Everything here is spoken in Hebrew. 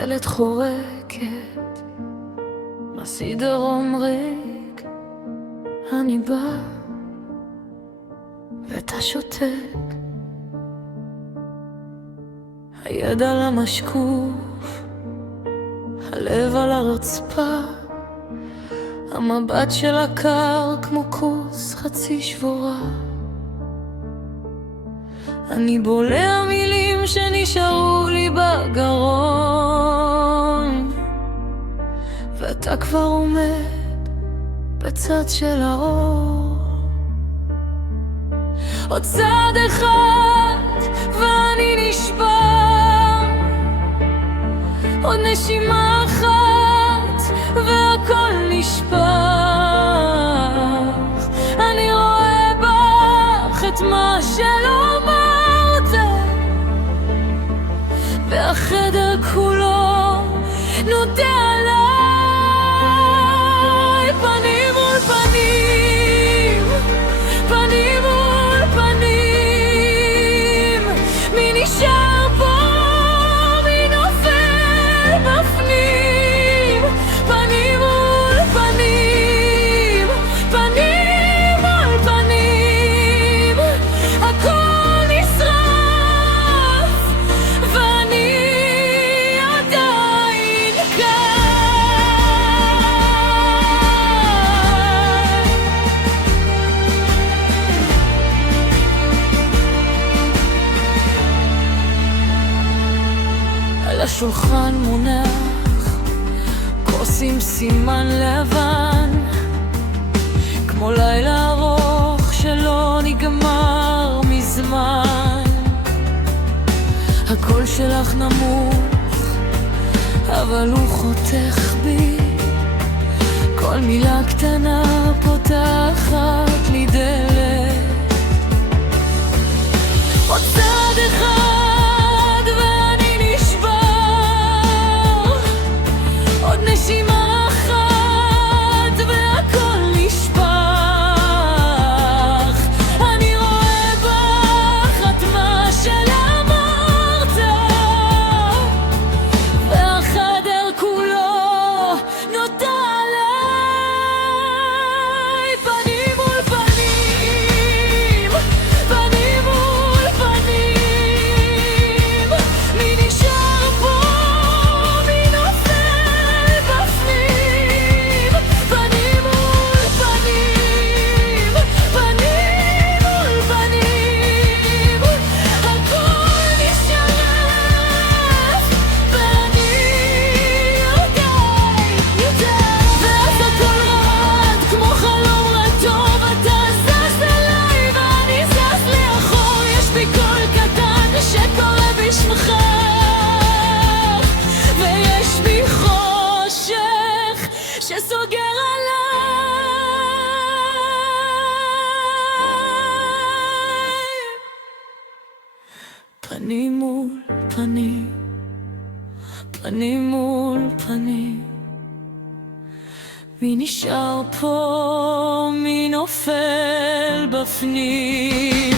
דלת חורקת, מסדרון ריק, אני בא ואתה שותק. היד על המשקוף, הלב על הרצפה, המבט של הקר כמו כוס חצי שבורה. אני בולע מילים שנשארו לי בגרון, ואתה כבר עומד בצד של האור. עוד צעד אחד ואני נשבר, עוד נשימה אחת והכל נשפך. אני רואה בך את מה שלא אמרת, והחדר כולו נודה עליי. פנים מול פנים, פנים מול פנים, מי נשאר פה? מי נופל בפנים? פנים מול פנים, פנים מול פנים, הכל נשרף ואני עדיין כאן. על השולחן מונח כוס עם סימן לבן, כמו לילה ארוך שלא נגמר מזמן. הקול שלך נמוך אבל הוא חותך בי, כל מילה קטנה פותחת לי דלת. עוד צעד אחד ואני נשבר, עוד נשימה אחת והכל נשפך. אני רואה בך את מה שאמרת, והחדר כולו נודה עליי. פנים מול פנים, פנים מול פנים, מי נשאר פה? מי נופל בפנים? פנים מול פנים, פנים מול פנים, הכל נשרף ואני יודעת. ואז הכל רעד כמו חלום רטוב, אתה זז אליי ואני זז לאחור. יש בי קול קטן שקורא בשמך, ויש בי חושך שסוגר עליי. פנים מול פנים, פנים מול פנים, מי נשאר פה? מי נופל בפנים?